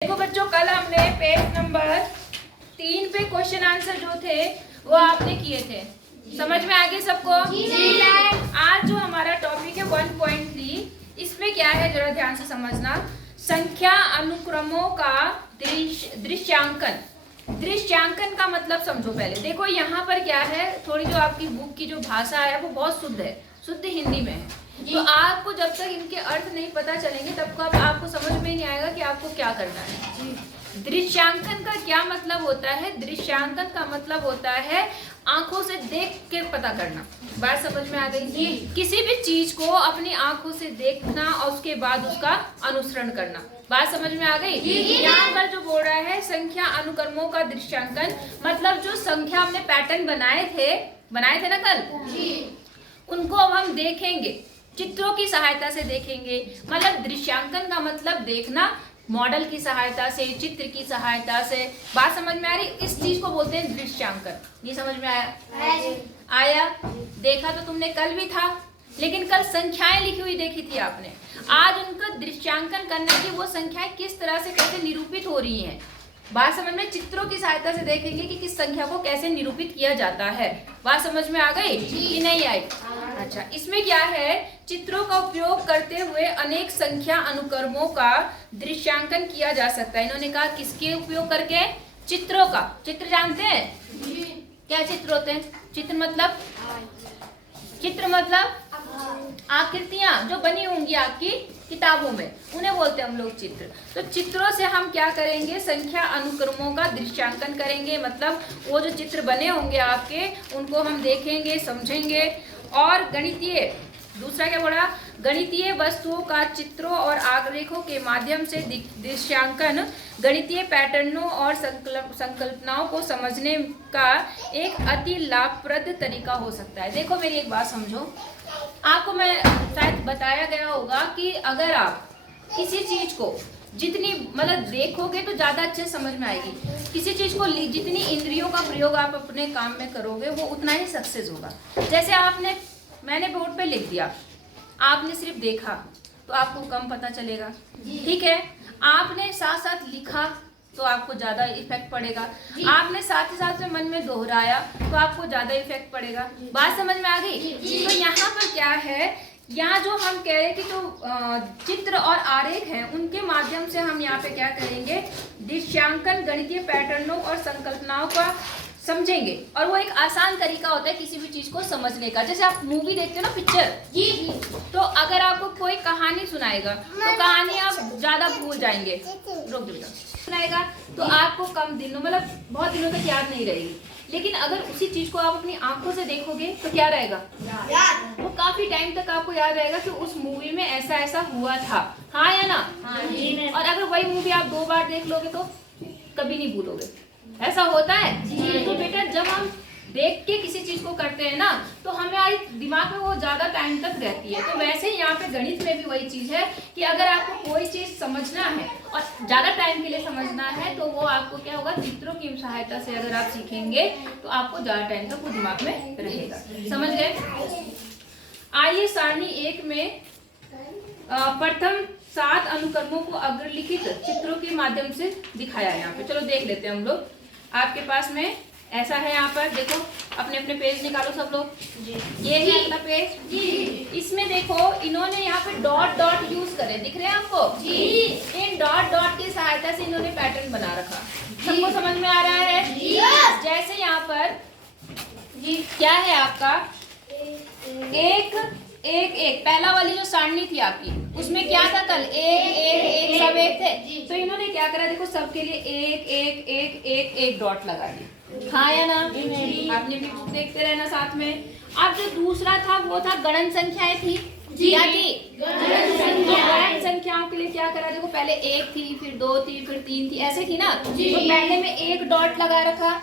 देखो बच्चों, कल हमने पेज नंबर 3 पे क्वेश्चन आंसर जो थे वो आपने किए थे। समझ में आ गई सबको? जी। आज जो हमारा टॉपिक है 1.3, इसमें क्या है जरा ध्यान से समझना। संख्या अनुक्रमों का दृश्यांकन। दृश्यांकन का मतलब समझो पहले। देखो यहाँ पर क्या है, थोड़ी जो आपकी बुक की जो भाषा है वो बहुत शुद्ध है, शुद्ध हिंदी में है। तो आपको जब तक इनके अर्थ नहीं पता चलेंगे तब तक आपको समझ में नहीं आएगा कि आपको क्या करना है। दृश्यांकन का क्या मतलब होता है? दृश्यांकन का मतलब होता है आंखों से देख के पता करना। बात समझ में आ गई जी? किसी भी चीज को अपनी आंखों से देखना और उसके बाद उसका अनुसरण करना। बात समझ में आ गई? यहाँ पर जो बोल रहा है संख्या अनुक्रमों का दृश्यांकन, मतलब जो संख्या हमने पैटर्न बनाए थे ना कल जी, उनको अब हम देखेंगे, चित्रों की सहायता से देखेंगे। मतलब दृश्यांकन का मतलब देखना, मॉडल की सहायता से, चित्र की सहायता से। बात समझ में आ रही? इस चीज को बोलते हैं दृश्यांकन। ये समझ में आया? देखा तो तुमने कल भी था, लेकिन कल संख्याएं लिखी हुई देखी थी आपने। आज उनका दृश्यांकन करना कि वो संख्याएं किस तरह से कैसे निरूपित हो रही हैं। बात समझ में? चित्रों की सहायता से देखेंगे कि किस संख्या को कैसे निरूपित किया जाता है। बात समझ में आ गई कि नहीं आई? अच्छा, इसमें क्या है, चित्रों का उपयोग करते हुए अनेक संख्या अनुक्रमों का दृश्यांकन किया जा सकता है। इन्होंने कहा किसके उपयोग करके? चित्रों का। चित्र जानते हैं? क्या चित्र होते हैं? चित्र मतलब आकृतियां जो बनी होंगी आपकी किताबों में, उन्हें बोलते हैं हम लोग चित्र। तो चित्रों से हम क्या करेंगे? संख्या अनुक्रमों का दृश्यांकन करेंगे। मतलब वो जो चित्र बने होंगे आपके, उनको हम देखेंगे, समझेंगे। और दूसरा क्या बोला? गणितीय वस्तुओं का चित्रों और आरेखों के माध्यम से दृश्यांकन गणितीय पैटर्नों और संकल्पनाओं को समझने का एक अति लाभप्रद तरीका हो सकता है। देखो मेरी एक बात समझो, आपको मैं शायद बताया गया होगा कि अगर आप किसी चीज को जितनी मतलब देखोगे तो ज्यादा अच्छे समझ में आएगी। किसी चीज को जितनी इंद्रियों का प्रयोग आप अपने काम में करोगे वो उतना ही सक्सेस होगा। जैसे मैंने बोर्ड पे लिख दिया, आपने सिर्फ देखा तो आपको कम पता चलेगा, ठीक है। आपने साथ साथ लिखा तो आपको ज्यादा इफेक्ट पड़ेगा। आपने साथ ही साथ में मन में दोहराया तो आपको ज्यादा इफेक्ट पड़ेगा। बात समझ में आ गई? तो यहाँ पर क्या है, यहाँ जो हम कह रहे थे जो चित्र और आरेख हैं उनके माध्यम से हम यहाँ पे क्या करेंगे? दृश्यांकन गणितीय पैटर्नों और संकल्पनाओं का समझेंगे। और वो एक आसान तरीका होता है किसी भी चीज को समझने का। जैसे आप मूवी देखते हो ना, पिक्चर जी, तो अगर आपको कोई कहानी सुनाएगा तो कहानी आप ज्यादा भूल जाएंगे। रोक दो बेटा। सुनाएगा तो आपको कम दिनों मतलब बहुत दिनों तक याद नहीं रहेगी। लेकिन अगर उसी चीज को आप अपनी आंखों से देखोगे तो क्या रहेगा? याद। वो काफी टाइम तक आपको याद रहेगा कि उस मूवी में ऐसा ऐसा हुआ था। हाँ या ना? और अगर वही मूवी आप 2 बार देख लोगे तो कभी नहीं भूलोगे। ऐसा होता है? तो बेटा जब हम देख के किसी चीज को करते हैं ना तो हमारे दिमाग में वो ज्यादा टाइम तक रहती है। तो वैसे ही यहाँ पे गणित में भी वही चीज है कि अगर आपको कोई चीज समझना है और ज्यादा टाइम के लिए समझना है तो वो आपको क्या होगा? चित्रों की सहायता से अगर आप सीखेंगे तो आपको ज्यादा टाइम तक वो दिमाग में रहेगा। समझ गए? आइए सारणी 1 में प्रथम 7 अनुक्रमों को अग्रलिखित चित्रों के माध्यम से दिखाया है। यहाँ पे चलो देख लेते हैं हम लोग। आपके पास में ऐसा है, यहाँ पर देखो, अपने अपने पेज निकालो सब लोग जी। ये है अपना पेज जी। इसमें देखो इन्होंने यहाँ पे डॉट डॉट यूज करे, दिख रहे हैं आपको जी। इन डॉट डॉट की सहायता से इन्होंने पैटर्न बना रखा। सबको समझ में आ रहा है जी? जैसे यहाँ पर जी क्या है आपका एक पहला वाली जो सारणी थी आपकी, उसमें क्या था कल? एक सब एक थे। तो इन्होंने क्या करा, देखो सबके लिए एक डॉट लगा दिया। हाँ या ना? आपने भी देखते रहना साथ में। अब जो दूसरा था वो था गणन संख्याएं थी जी। क्या थी? गणन संख्याओं के लिए क्या करा, देखो पहले 1 थी, फिर 2 थी, फिर 3 थी, ऐसे थी ना। तो पहले में 1 डॉट लगा रखा,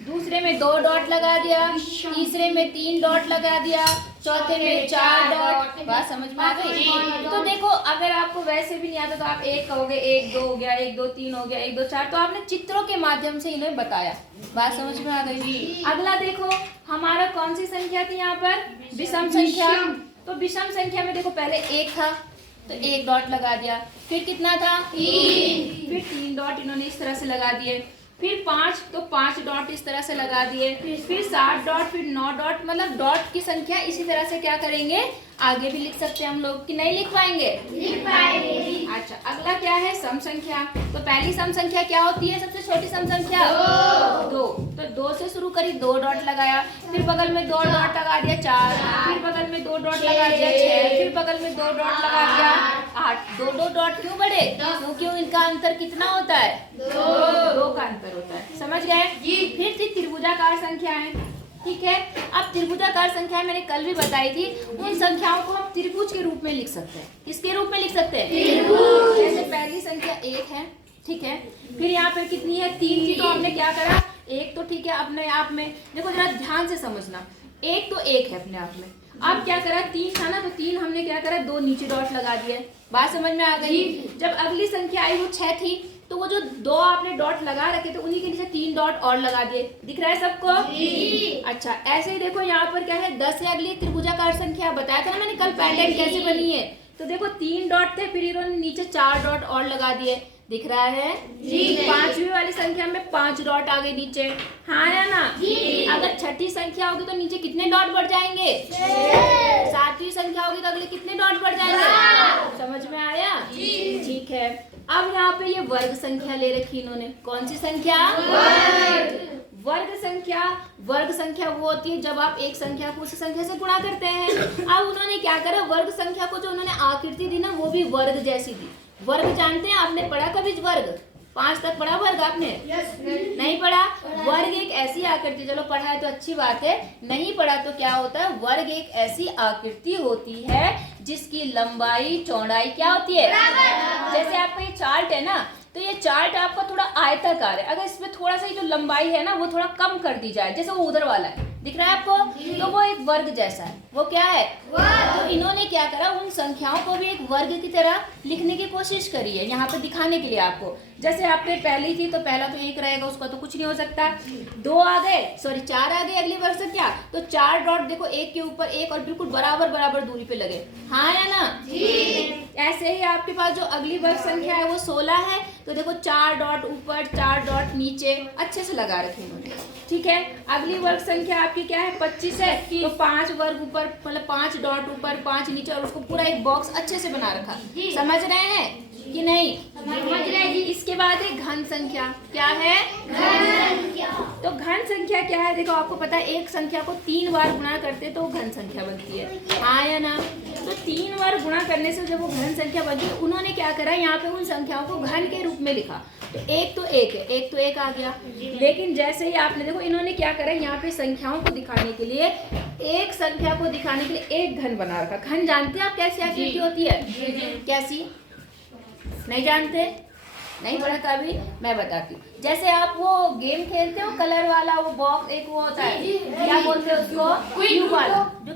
दूसरे में 2 डॉट लगा दिया, तीसरे में 3 डॉट लगा दिया, चौथे में 4 डॉट। बात समझ में आ गई? तो देखो अगर आपको वैसे भी नहीं आता तो आप 1 कहोगे, 1 2 हो गया, 1 2 3 हो गया, 1 2 4। तो आपने चित्रों के माध्यम से इन्हें बताया। बात समझ में आ गई? अगला देखो हमारा कौन सी संख्या थी यहाँ पर? विषम संख्या। तो विषम संख्या में देखो पहले 1 था, तो 1 डॉट लगा दिया। फिर कितना था 3, फिर 3 डॉट इन्होंने इस तरह से लगा दिए। फिर 5, तो 5 डॉट इस तरह से लगा दिए। फिर 7 डॉट, फिर 9 डॉट, मतलब डॉट की संख्या इसी तरह से क्या करेंगे आगे भी लिख सकते हैं हम लोग, कि नहीं लिख पाएंगे? लिख पाएंगे। अच्छा, अगला क्या है सम संख्या। तो पहली सम संख्या क्या होती है? सबसे छोटी सम संख्या 2। तो 2 से शुरू करी, 2 डॉट लगाया। फिर बगल में 2 डॉट लगा दिया 4, फिर बगल में 2 डॉट लगा दिया 6, फिर बगल में 2 डॉट लगा दिया 8। 2 डॉट क्यों बढ़े? क्योंकि इनका अंतर कितना होता है? 2 का अंतर होता है। समझ गए? फिर थी त्रिभुजाकार संख्याएं। ठीक है, अब त्रिभुजाकार संख्याएं मैंने कल भी बताई थी। उन संख्याओं को हम त्रिभुज के रूप में लिख सकते हैं। किसके रूप में लिख सकते हैं? त्रिभुज। जैसे पहली संख्या 1 है, ठीक है। फिर यहाँ पे कितनी है? 3 थी, तो हमने क्या करा? 1 तो ठीक है अपने आप में, देखो जरा ध्यान से समझना, 1 तो 1 है अपने आप में। अब क्या करा? 3 था ना, तो 3 हमने क्या करा? 2 नीचे डॉट लगा दिए। बात समझ में आ गई? जब अगली संख्या आई वो 6 थी, तो वो जो 2 आपने डॉट लगा रखे थे उन्हीं के नीचे 3 डॉट और लगा दिए। दिख रहा है सबको? अच्छा, ऐसे ही देखो यहाँ पर क्या है? 10 है अगली त्रिभुजाकार संख्या। बताया था ना मैंने कल पैटर्न कैसे बनी है। तो देखो 3 डॉट थे, फिर इन्होंने नीचे 4 डॉट और लगा दिए। दिख रहा है? 5वीं वाली संख्या में 5 डॉट आ गए नीचे। हाँ या ना? अगर छठी संख्या होगी तो नीचे कितने डॉट बढ़ जाएंगे? 7वीं संख्या होगी तो अगले कितने डॉट बढ़ जाएंगे? समझ में आया? ठीक है। अब यहाँ पे ये वर्ग संख्या ले रखी इन्होंने। कौन सी संख्या? वर्ग संख्या। वर्ग संख्या वो होती है जब आप एक संख्या को उस संख्या से गुणा करते हैं। अब उन्होंने क्या करा? वर्ग संख्या को जो उन्होंने आकृति दी ना, वो भी वर्ग जैसी दी। वर्ग जानते हैं? आपने पढ़ा कभी वर्ग? 5 तक पढ़ा वर्ग आपने? नहीं पढ़ा? वर्ग एक ऐसी आकृति, चलो पढ़ा है तो अच्छी बात है, नहीं पढ़ा तो क्या होता है? वर्ग एक ऐसी आकृति होती है जिसकी लंबाई चौड़ाई क्या होती है? जैसे आपका ये चार्ट है ना, तो ये चार्ट आपका थोड़ा आयताकार है। अगर इसमें थोड़ा सा जो लंबाई है ना वो थोड़ा कम कर दी जाए, जैसे वो उधर वाला है, दिख रहा है आपको? तो वो एक वर्ग जैसा है। वो क्या है? तो इन्होंने क्या करा? उन संख्याओं को भी एक वर्ग की तरह लिखने की कोशिश करी है यहाँ पे दिखाने के लिए आपको। जैसे आपने पहली थी तो पहला तो 1 रहेगा, उसका तो कुछ नहीं हो सकता। 2 आ गए, सॉरी 4 आ गए अगली वर्ग संख्या, तो 4 डॉट देखो 1 के ऊपर 1 और बिल्कुल बराबर बराबर दूरी पे लगे। हाँ या ना? ऐसे ही आपके पास जो अगली वर्ग संख्या है वो 16 है, तो देखो 4 डॉट ऊपर 4 डॉट नीचे अच्छे से लगा रखे इन्होंने। ठीक है, अगली वर्ग संख्या आपकी क्या है? 25 है, तो 5 वर्ग ऊपर, मतलब 5 डॉट ऊपर 5 नीचे, और उसको पूरा एक बॉक्स अच्छे से बना रखा। समझ रहे हैं कि नहीं? समझ रहे हैं। इसके बाद है घन संख्या। क्या है? घन संख्या। तो घन संख्या क्या है? देखो आपको पता है एक संख्या को 3 बार गुणा करते तो घन संख्या बनती है। हाँ या ना? तो 3 बार गुणा करने से जब वो घन संख्या बनती है, उन्होंने क्या करा? यहाँ पे उन संख्याओं को घन के रूप में लिखा। तो 1 तो 1 है, 1 तो 1 आ गया। लेकिन जैसे ही आपने देखो इन्होंने क्या करा? यहाँ पे संख्याओं को दिखाने के लिए, एक संख्या को दिखाने के लिए एक घन बना रखा। घन जानते हैं आप कैसी आकृति होती है? कैसी? नहीं जानते? नहीं पढ़ा कभी? मैं बताती हूँ। जैसे आप वो गेम खेलते हो कलर वाला, वो बॉक्स एक वो होता है, क्या बोलते हैं उसको? क्यूब वाला। जो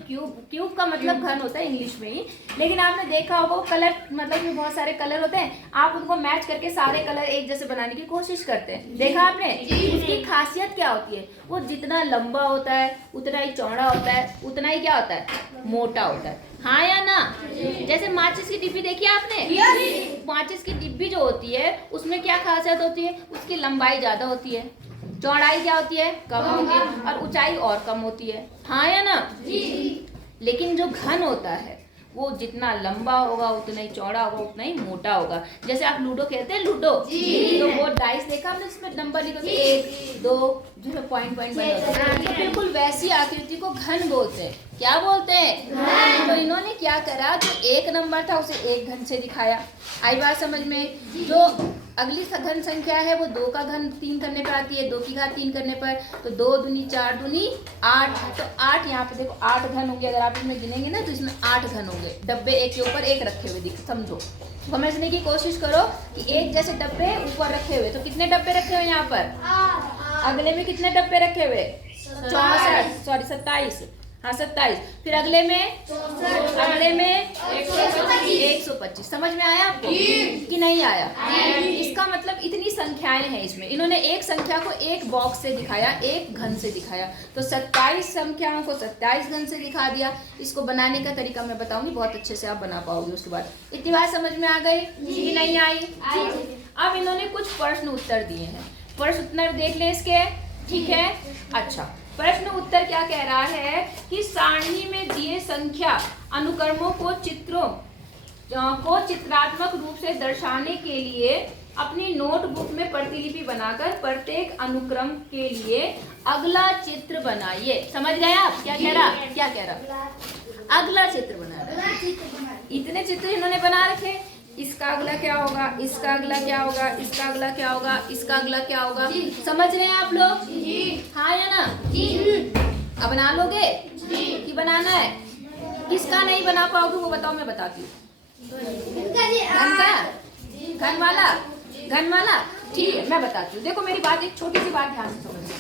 क्यूब का मतलब घन होता है इंग्लिश में ही। लेकिन आपने देखा होगा वो कलर, मतलब कि बहुत सारे कलर होते हैं, आप उनको मैच करके सारे कलर एक जैसे बनाने की कोशिश करते हैं। देखा आपने? उसकी खासियत क्या होती है? वो जितना लंबा होता है उतना ही चौड़ा होता है, उतना ही क्या होता है? मोटा होता है। हाँ या ना? जैसे माचिस की डिब्बी देखी आपने? माचिस की डिब्बी जो होती है उसमें क्या खासियत होती है? उसकी लंबाई ज्यादा होती है, चौड़ाई क्या होती है? कम होती है, और ऊंचाई और कम होती है। हाँ या ना? लेकिन जो घन होता है वो जितना लंबा होगा उतना ही चौड़ा होगा, उतना ही मोटा होगा। जैसे आप लूडो खेलते हैं, लूडो, तो वो डाइस देखा हमने, इसमें नंबर लिखो 1 2 जो पॉइंट बने होते हैं, बिल्कुल वैसी आकृति को घन बोलते हैं। क्या बोलते हैं? तो इन्होंने क्या करा? जो 1 नंबर था उसे 1 घन से दिखाया। आई बात समझ में? जो अगली घन संख्या है वो 2 का घन 3 करने पर आती है, 2 की घात 3 करने पर, तो 2 दूनी 4 दूनी 8। तो 8 यहाँ पे देखो 8 घन होंगे। अगर आप इसमें गिनेंगे ना तो इसमें 8 घन होंगे। डब्बे एक के ऊपर एक रखे हुए दिख, समझो, समझने की कोशिश करो कि एक जैसे डब्बे ऊपर रखे हुए, तो कितने डब्बे रखे हुए यहाँ पर? अगले में कितने डब्बे रखे हुए? 64, सॉरी 27। हाँ 27। फिर अगले में 125। समझ में आया आपको कि नहीं आया? इसका मतलब इतनी संख्या संख्याएं हैं इसमें। इन्होंने एक संख्या को एक बॉक्स से दिखाया, एक घन से दिखाया। तो 27 संख्याओं को 27 घन से दिखा दिया। इसको बनाने का तरीका मैं बताऊंगी, बहुत अच्छे से आप बना पाओगे उसके बाद। इतनी बात समझ में आ गई कि नहीं आई? अब इन्होंने कुछ प्रश्न उत्तर दिए हैं, प्रश्न उत्तर देख ले इसके, ठीक है। अच्छा, प्रश्न उत्तर क्या कह रहा है कि सारणी में दिए संख्या अनुक्रमों को चित्रात्मक रूप से दर्शाने के लिए अपनी नोटबुक में प्रतिलिपि बनाकर प्रत्येक अनुक्रम के लिए अगला चित्र बनाइए। समझ गए आप क्या कह रहा? क्या कह रहा? अगला चित्र बनाना। इतने चित्र इन्होंने बना रखे। इसका अगला क्या होगा, इसका अगला क्या होगा, इसका अगला क्या होगा, इसका अगला क्या होगा। समझ रहे हैं आप लोग? हाँ या ना? अब बना लोगे कि बनाना है? किसका नहीं बना पाओगे वो बताओ, मैं बताती हूँ। घन का, घन वाला ठीक है, मैं बताती हूँ। देखो मेरी बात, एक छोटी सी बात ध्यान से समझना।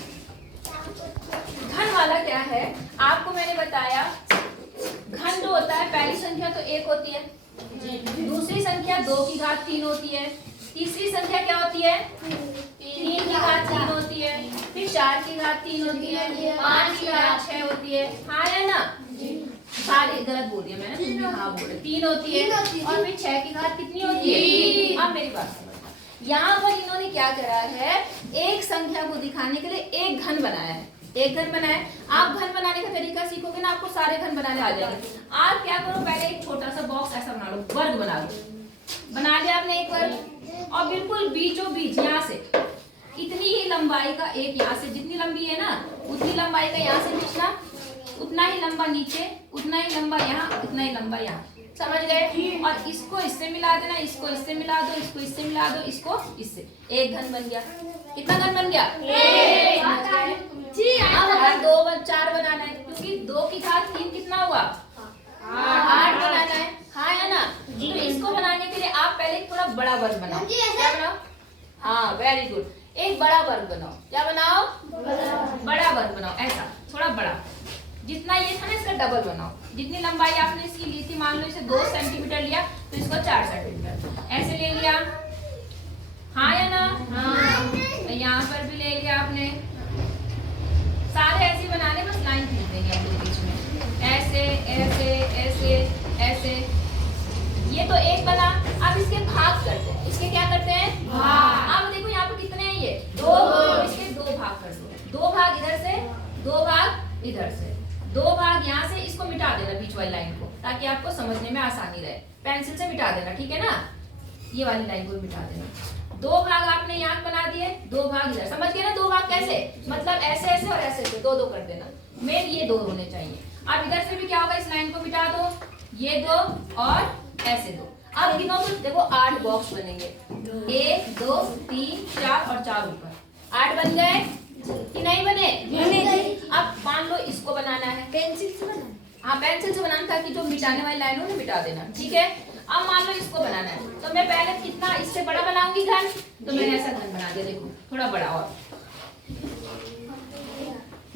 घन वाला क्या है, आपको मैंने बताया घन जो होता है, पहली संख्या तो 1 होती है, दूसरी संख्या 2 की घात 3 होती है, तीसरी संख्या क्या होती है, 3 की घात 3 होती है, फिर 4 की घात 3 होती है, 5 की घात 6 होती है। हाँ है ना? सारी गलत बोल दिया मैंने, तुम भी हाँ बोल रहे। 3 होती है और फिर 6 की घात कितनी होती है? अब मेरी बात समझना, यहाँ पर इन्होंने क्या करा है, एक संख्या को दिखाने के लिए एक घन बनाया है, एक घन बनाया। आप घन बनाने का तरीका सीखोगे ना, आपको सारे घन बनाने आ जाएंगे। आप क्या करो, पहले एक छोटा सा बॉक्स ऐसा बना लो, वर्ग बना लो। बना लिया आपने एक वर्ग, और बिल्कुल बीचों बीच यहाँ से इतनी ही लंबाई का एक, यहाँ से जितनी लंबी है ना उतनी लंबाई का यहाँ से खींचना, उतना ही लंबा नीचे, उतना ही लंबा यहाँ, उतना ही लंबा यहाँ। समझ गए? और इसको इससे मिला देना, इसको इससे मिला दो, इसको इससे मिला दो, इसको इससे, एक घन बन गया। कितना घन बन गया? अब अगर 2 4 बनाना है, क्योंकि 2 की घात 3 कितना हुआ? 8 बनाना है। हाँ या ना? तो इसको बनाने के लिए आप पहले थोड़ा बड़ा वर्ग बनाओ। क्या बनाओ? हाँ, वेरी गुड, एक बड़ा वर्ग बनाओ। क्या बनाओ? बड़ा वर्ग बनाओ, ऐसा थोड़ा बड़ा, जितना ये था ना इसका डबल बनाओ। जितनी लंबाई आपने इसकी ली थी, मान लो इसे 2 सेंटीमीटर लिया तो इसको 4 सेंटीमीटर ऐसे ले लिया। हाँ या ना? हाँ। तो यहाँ पर भी ले लिया आपने। सारे ऐसे बनाने, बस लाइन खींच देंगे हम लोग बीच में, ऐसे ऐसे ऐसे ऐसे। ये तो एक बना। अब इसके भाग करते हैं। इसके क्या करते हैं? भाग। अब देखो यहाँ पे कितने हैं, ये 2, इसके 2 भाग कर दो। 2 भाग इधर से, 2 भाग इधर से, 2 भाग यहाँ से। इसको मिटा देना बीच वाली लाइन को, ताकि आपको समझने में आसानी रहे। पेंसिल से मिटा देना, ठीक है ना? ये वाली लाइन को मिटा देना। 2 भाग आपने यहाँ बना दिए, 2 भाग इधर। समझ गए ना? 2 भाग कैसे, मतलब ऐसे ऐसे और ऐसे ऐसे, 2 2 कर देना। मेन ये 2 होने चाहिए। अब इधर से भी क्या होगा, इस लाइन को मिटा दो, ये 2 और ऐसे 2। अब गिनो तो देखो 8 बॉक्स बनेंगे, 1 2 3 4 और 4 ऊपर। 8 बन गए कि नहीं बने? अब मान लो इसको बनाना है, पेंसिल से बनाना। हाँ, पेंसिल से बनाना, ताकि जो मिटाने वाली लाइन हो ना मिटा देना, ठीक है। अब मान लो इसको बनाना है, तो मैं पहले कितना इससे बड़ा बनाऊंगी घन, तो मैंने ऐसा घन बना दिया। देखो थोड़ा बड़ा और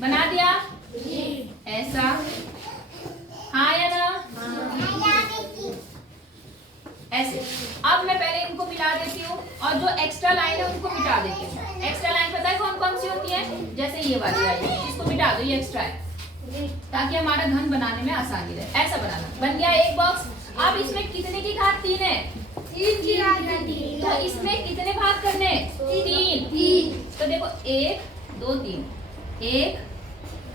बना दिया, ऐसा। हाँ या ना? ऐसे। अब मैं पहले इनको मिला देती हूँ, और जो एक्स्ट्रा लाइन है उनको मिटा देती हूँ। एक्स्ट्रा लाइन पता है कौन कौन सी होती है? जैसे ये वाली आई है, इसको मिटा दो, ये एक्स्ट्रा है, ताकि हमारा घन बनाने में आसानी रहे। ऐसा बनाना। बन गया एक बॉक्स। अब इसमें कितने की घात 3 है? 3 की घात 3। तो इसमें कितने भाग करने? 3। तो देखो 1 2 3, 1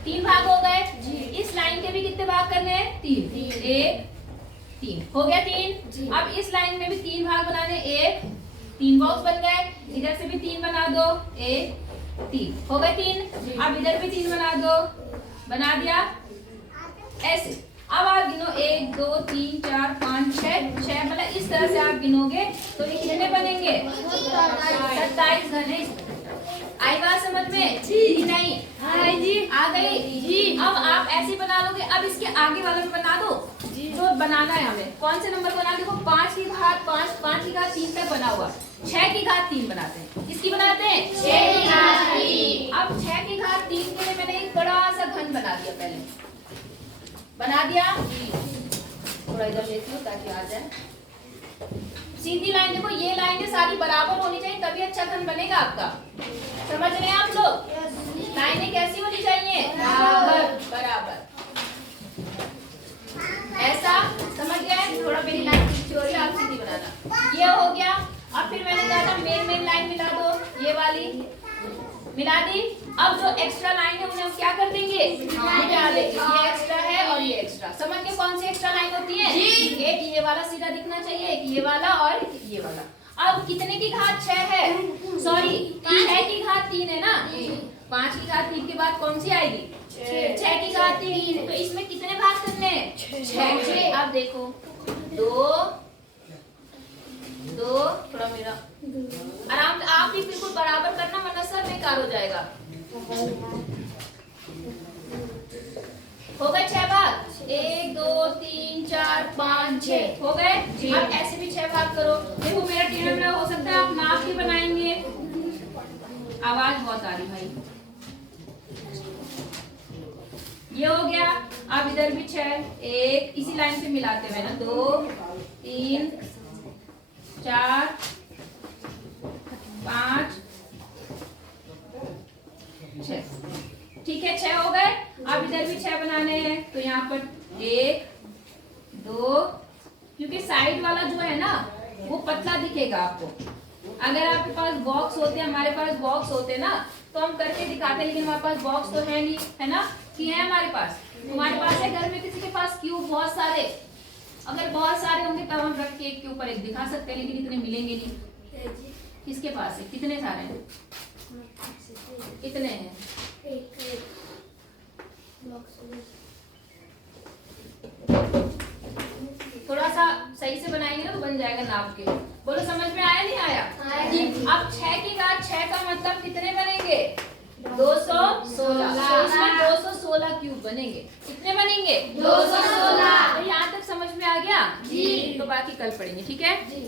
3 भाग हो गए। इस लाइन के भी कितने भाग करने हैं? 3। 1 3 हो गया 3। अब इस लाइन में भी 3 भाग बनाने, 1 3 बॉक्स बन गए। इधर से भी 3 बना दो, 1 3 हो गए 3। अब इधर भी 3 बना दो, बना दिया ऐसे। अब आप गिनो 1 2 3 4 5 6, मतलब इस तरह से आप गिनोगे तो ये कितने बनेंगे? 27 घन है। आई बात समझ में? जी नहीं? हाँ जी, आ गई जी। अब आप ऐसे बना लोगे। अब इसके आगे वाला भी बना दो जो बनाना है हमें। कौन से नंबर बना? देखो 5 की घात 5, 5 की घात 3 तक बना हुआ। 6 की घात 3 बनाते हैं। किसकी बनाते हैं? 6 की घात 3। अब 6 की घात 3 के लिए मैंने एक बड़ा सा घन बना दिया। पहले बना दिया, थोड़ा इधर लेती हूँ ताकि आ जाए। सीधी लाइन देखो, ये लाइनें सारी बराबर होनी चाहिए तभी अच्छा घन बनेगा आपका। समझ रहे हैं आप लोग? लाइनें कैसी होनी चाहिए? बराबर। ऐसा समझ गए? थोड़ा मेरी लाइन पीछे हो रही है, आप सीधी बनाना। ये हो गया। अब फिर मैंने कहा था मेन लाइन मिला दो, ये वाली मिला दी। अब जो एक्स्ट्रा लाइन है उन्हें हम क्या कर देंगे? मिटा देंगे। ये एक्स्ट्रा है और ये एक्स्ट्रा। समझ गए कौन सी एक्स्ट्रा लाइन होती है? एक ये वाला सीधा दिखना चाहिए, एक ये वाला और ये वाला। अब कितने की घात 6 है? सॉरी 6 की घात 3 है ना। 5 की घात 3 के बाद कौन सी आएगी? 6 की घात 3। तो इसमें कितने भाग करने हैं? 6। अब देखो 2 थोड़ा मेरा आराम से आप भी बिल्कुल बराबर करना वरना सब बेकार हो जाएगा। हो गए 6 भाग? 1 2 3 4 5 6 हो गए। अब ऐसे भी 6 भाग करो। देखो मेरा टेढ़ा हो सकता है, आप नाप के बनाएंगे। आवाज बहुत आ रही भाई। ये हो गया। अब इधर भी 6, एक इसी लाइन से मिलाते हुए ना 2 3 4 5 6। ठीक है 6 हो गए। अब इधर भी 6 बनाने हैं तो यहाँ पर 1 2, क्योंकि साइड वाला जो है ना वो पतला दिखेगा आपको। अगर आपके पास बॉक्स होते, हमारे पास बॉक्स होते ना तो हम करके दिखाते, लेकिन हमारे पास बॉक्स तो है नहीं, है ना? कि है हमारे पास? तुम्हारे पास है घर में किसी के पास क्यूब बहुत सारे? अगर बहुत सारे होंगे तब हम रख के एक के ऊपर एक दिखा सकते हैं, लेकिन इतने मिलेंगे नहीं। किसके पास है? कितने सारे हैं? कितने हैं? थोड़ा सा सही से बनाएंगे ना तो बन जाएगा नाप के। बोलो समझ में आया नहीं आया? अब 6 की घात 6 का मतलब कितने बनेंगे? 216। तो इसमें 216 क्यूब बनेंगे। कितने बनेंगे? 216। तो यहाँ तक समझ में आ गया? जी। तो बाकी कल पढ़ेंगे, ठीक है? जी।